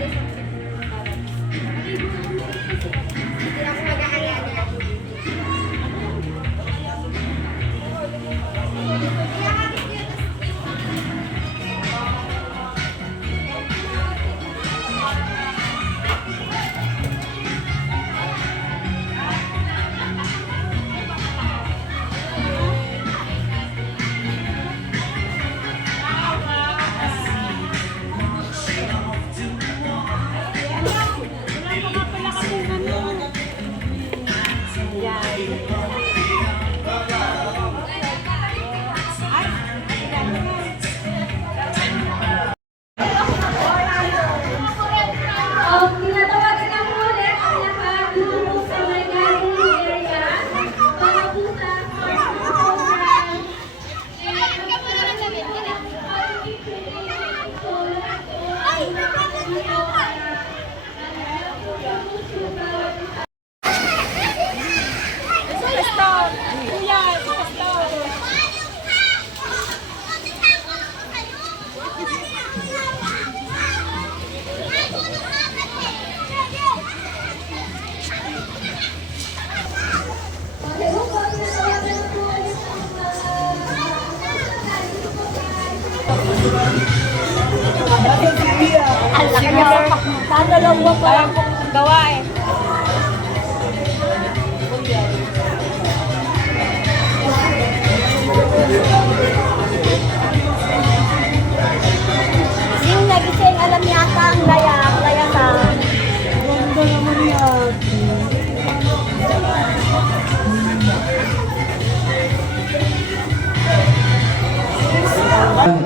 Hindi Dadalawa pa lang pong gawa eh. Yung nagising, alam yata ang laya, laya sa... Ganda naman yan.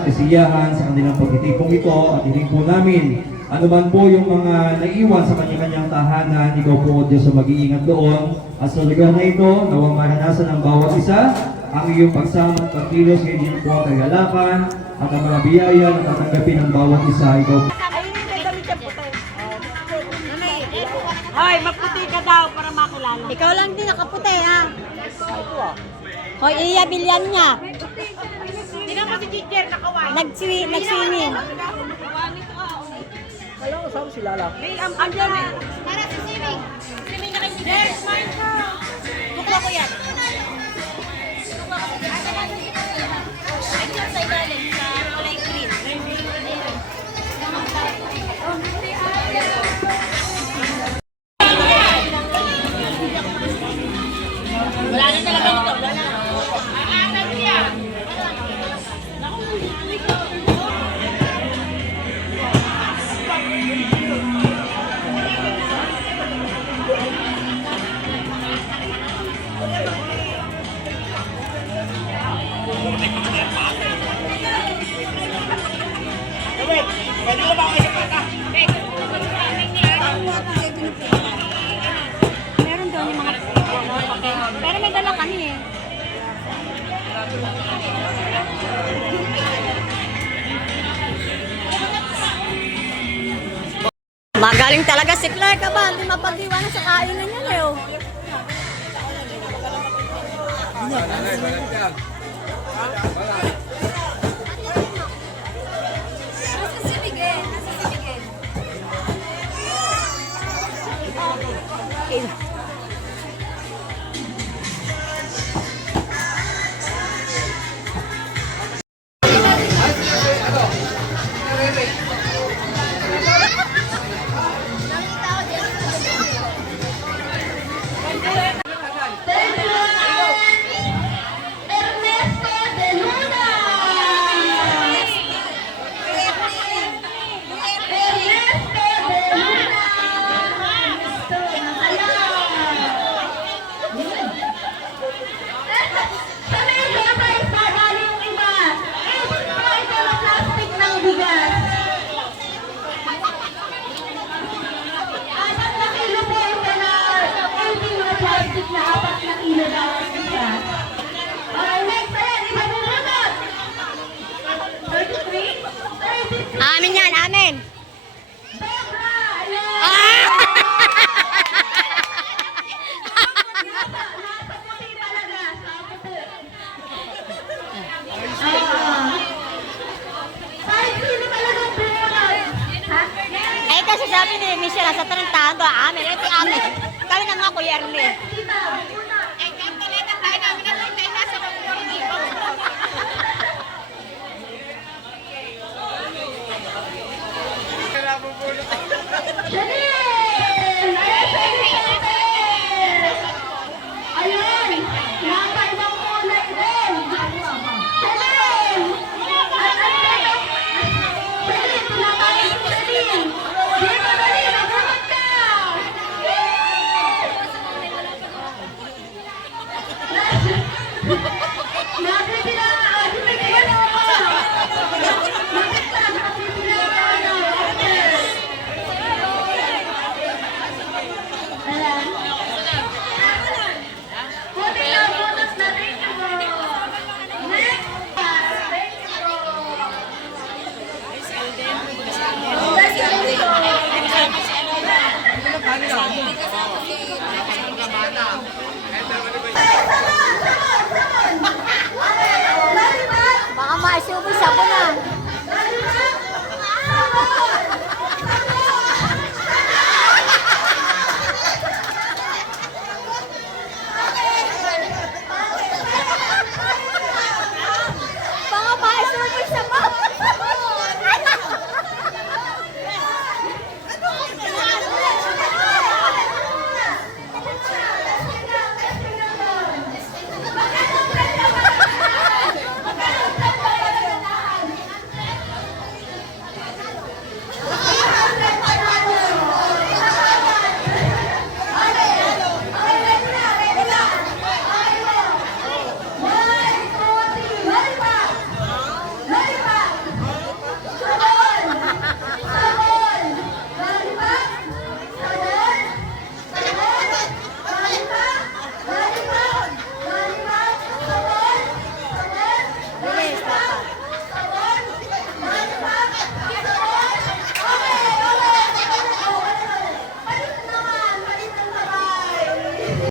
kasiyahan sa kanilang pagtitipong ito at hiling po namin ano man po yung mga naiwan sa kanyang-kanyang tahanan, ikaw po Diyos ang mag-iingat doon. At sa lugar na ito, nawang maranasan ng bawat isa ang iyong pagsama at pagkilos, ngayon po ang kagalakan at ang mga biyaya na tatanggapin ng bawat isa. Ikaw hindi, puti. Hoy, magputi ka daw para makilala. Ikaw lang din nakaputi, ha? Hoy, iya, bilyan niya. Tingnan mo si teacher, nakaway. Nag-swi- Nag-swimming. Kaya ko saan sila lang. Hey, am andyan eh. Para sa swimming. Swimming ka kay Yes, Marco. Bukla ko yan. Pero may dala kami eh. Magaling talaga si Claire ka ba? Hindi mapag-iwanan sa kainan niya eh. oh. Nasa misyon, nasa Tarantago, ah, amin. Ito amin. Kami ng mga kuyerne. Baka maisubi sa bulan. Ah.